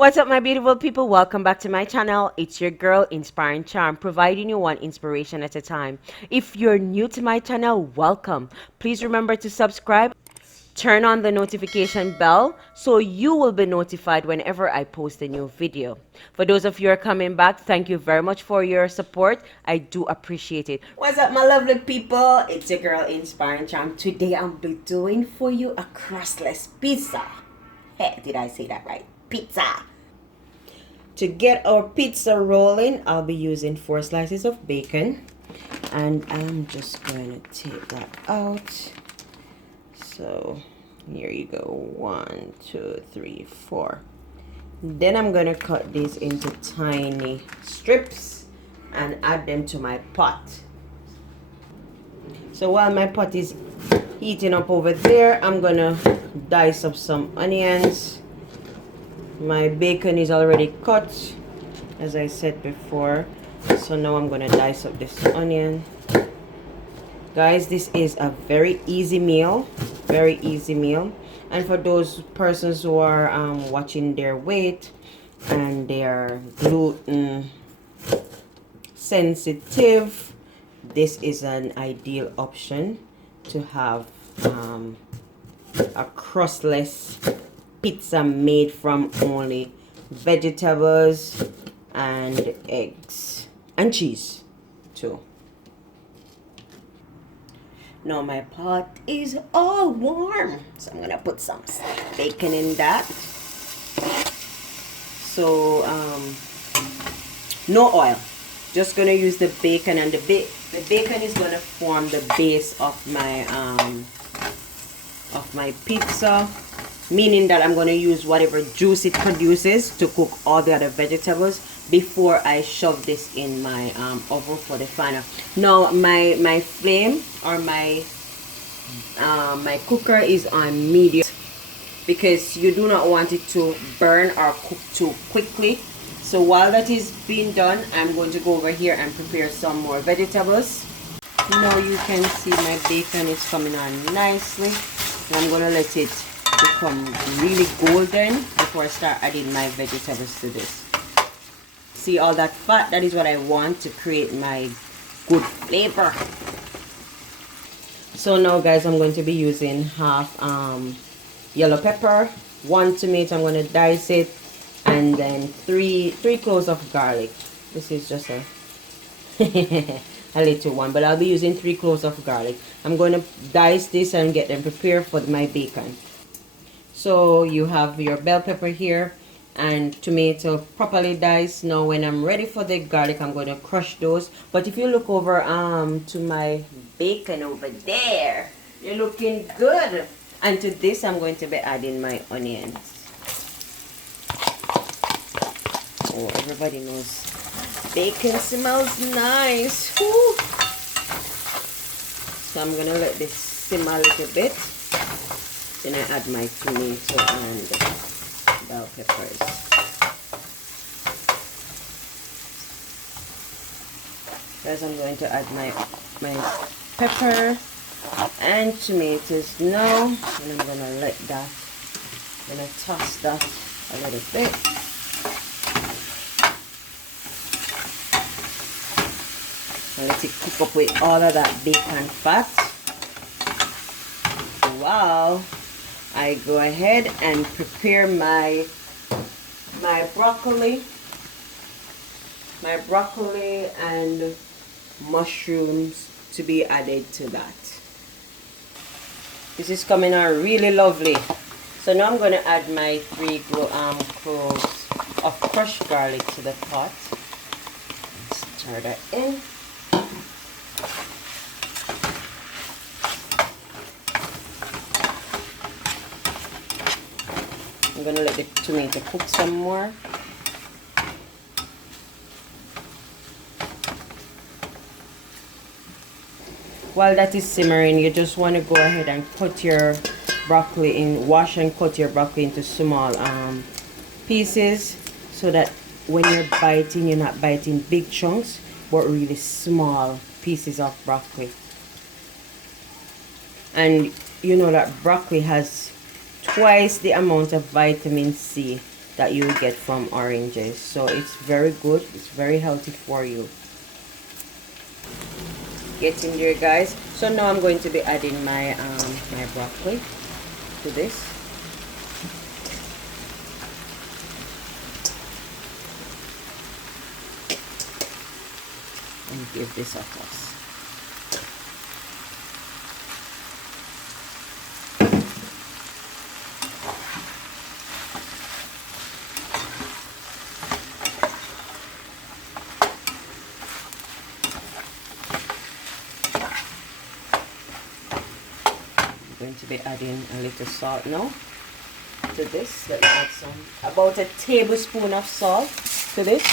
What's up, my beautiful people? Welcome back to my channel. It's your girl, Inspiring Charm, providing you one inspiration at a time. If you're new to my channel, welcome. Please remember to subscribe, turn on the notification bell so you will be notified whenever I post a new video. For those of you who are coming back, thank you very much for your support. I do appreciate it. What's up, my lovely people? It's your girl, Inspiring Charm. Today I'll be doing for you a crustless pizza. Hey, did I say that right? Pizza. To get our pizza rolling, I'll be using 4 slices of bacon, and I'm just going to take that out. So here you go, 1, 2, 3, 4. Then I'm going to cut these into tiny strips and add them to my pot. So while my pot is heating up over there, I'm going to dice up some onions. My bacon is already cut, as I said before. So now I'm going to dice up this onion. Guys, this is a very easy meal. Very easy meal. And for those persons who are watching their weight and they are gluten sensitive, this is an ideal option to have a crustless pizza made from only vegetables and eggs and cheese too. Now my pot is all warm, so I'm gonna put some bacon in that. So no oil, just gonna use the bacon, and the bacon is gonna form the base of my pizza, meaning that I'm going to use whatever juice it produces to cook all the other vegetables before I shove this in my oven for the final. Now my flame, or my cooker, is on medium because you do not want it to burn or cook too quickly. So while that is being done, I'm going to go over here and prepare some more vegetables. Now you can see my bacon is coming on nicely. I'm going to let it become really golden before I start adding my vegetables to this. See all that fat? That is what I want to create my good flavor. So now, guys, I'm going to be using half yellow pepper, 1 tomato, I'm going to dice it, and then 3 cloves of garlic. This is just a a little one, but I'll be using 3 cloves of garlic. I'm going to dice this and get them prepared for my bacon. So you have your bell pepper here and tomato properly diced. Now when I'm ready for the garlic, I'm going to crush those. But if you look over to my bacon over there, you're looking good. And to this, I'm going to be adding my onions. Oh, everybody knows bacon smells nice. Woo. So I'm gonna let this simmer a little bit. Then I add my tomato and bell peppers. Guys, I'm going to add my pepper and tomatoes now, and I'm gonna let that, I'm gonna toss that a little bit. And let it cook up with all of that bacon fat. While I go ahead and prepare my broccoli and mushrooms to be added to that. This is coming out really lovely. So now I'm going to add my 3 cloves of crushed garlic to the pot. Stir that in. I'm going to let the tomato cook some more. While that is simmering, you just want to go ahead and cut your broccoli in, wash and cut your broccoli into small pieces, so that when you're biting, you're not biting big chunks, but really small pieces of broccoli. And you know that broccoli has twice the amount of vitamin C that you get from oranges. So it's very good, it's very healthy for you. Get in there, guys. So now I'm going to be adding my my broccoli to this. And give this a toss. Going to be adding a little salt now to this. Let's add some, about a tablespoon of salt to this.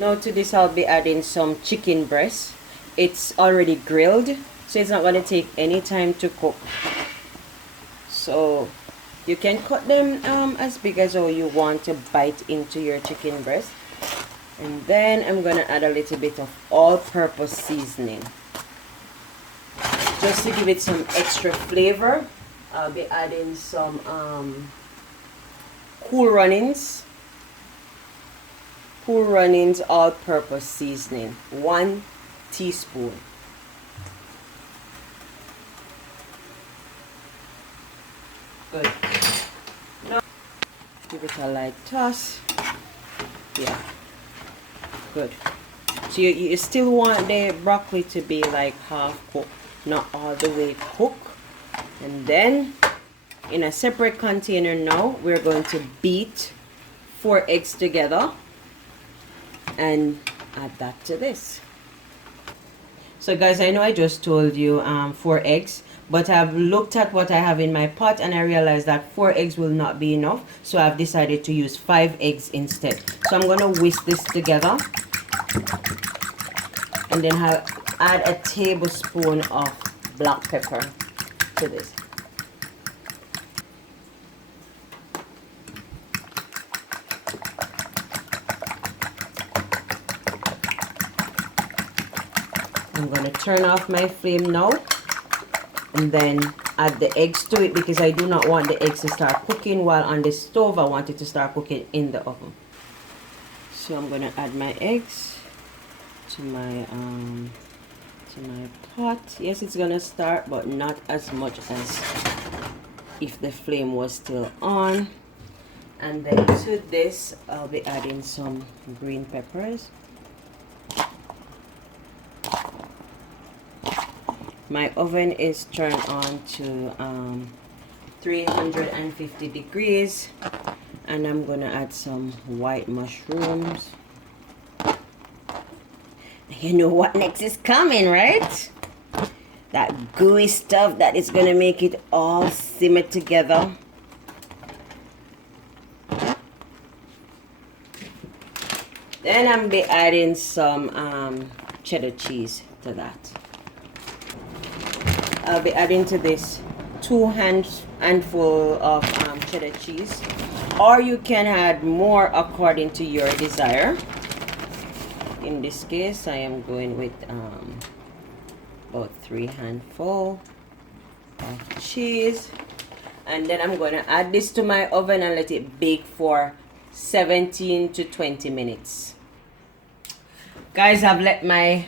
Now to this I'll be adding some chicken breast. It's already grilled, so it's not going to take any time to cook. So you can cut them as big as how you want to bite into your chicken breast. And then I'm going to add a little bit of all-purpose seasoning. Just to give it some extra flavor, I'll be adding some Cool Runnings all-purpose seasoning, 1 teaspoon. Good. Now give it a light toss. Yeah. Good. So you still want the broccoli to be like half cooked, not all the way cooked. And then in a separate container now, we're going to beat 4 eggs together and add that to this. So guys, I know I just told you 4 eggs, but I've looked at what I have in my pot and I realized that 4 eggs will not be enough, so I've decided to use 5 eggs instead. So I'm going to whisk this together and then add a tablespoon of black pepper to this. I'm going to turn off my flame now and then add the eggs to it, because I do not want the eggs to start cooking while on the stove. I want it to start cooking in the oven. So I'm going to add my eggs to my pot. Yes, it's going to start, but not as much as if the flame was still on. And then to this I'll be adding some green peppers. My oven is turned on to 350 degrees, and I'm gonna add some white mushrooms. You know what next is coming, right? That gooey stuff that is gonna make it all simmer together. Then I'm be adding some cheddar cheese to that. I'll be adding to this 2 handful of cheddar cheese, or you can add more according to your desire. In this case, I am going with about 3 handfuls of cheese, and then I'm going to add this to my oven and let it bake for 17 to 20 minutes. Guys, I've let my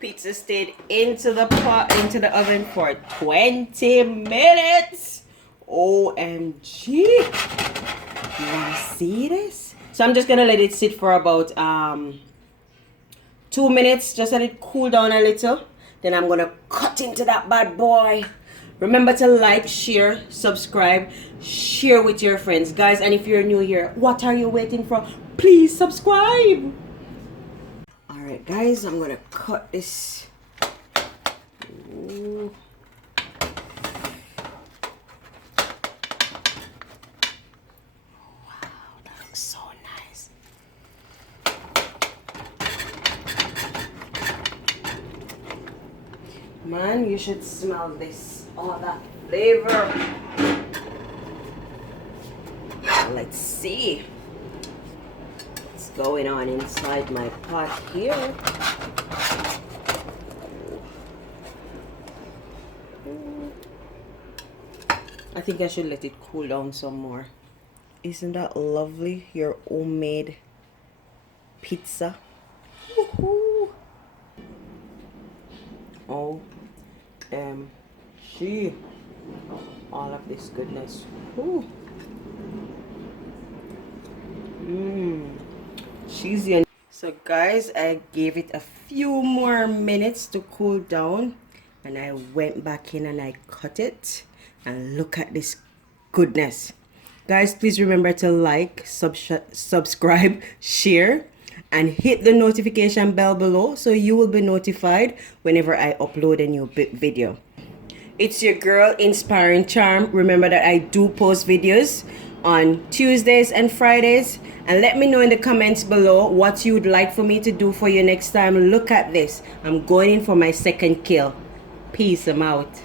pizza stayed into the oven for 20 minutes. OMG. You want to see this? So I'm just going to let it sit for about 2 minutes. Just let it cool down a little. Then I'm going to cut into that bad boy. Remember to like, share, subscribe, share with your friends. Guys, and if you're new here, what are you waiting for? Please subscribe. Alright guys, I'm gonna cut this. Ooh. Wow, that looks so nice. Man, you should smell this. All that flavor. Let's see what's going on inside my pot here. think I should let it cool down some more. Isn't that lovely? Your homemade pizza. Woohoo! OMG. All of this goodness. Woo. Cheesy. So guys, I gave it a few more minutes to cool down, and I went back in and I cut it, and look at this goodness. Guys, please remember to like, subscribe, share, and hit the notification bell below so you will be notified whenever I upload a new video. It's your girl, Inspiring Charm. Remember that I do post videos on Tuesdays and Fridays. And let me know in the comments below what you would like for me to do for you next time. Look at this. I'm going in for my second kill. Peace. I'm out.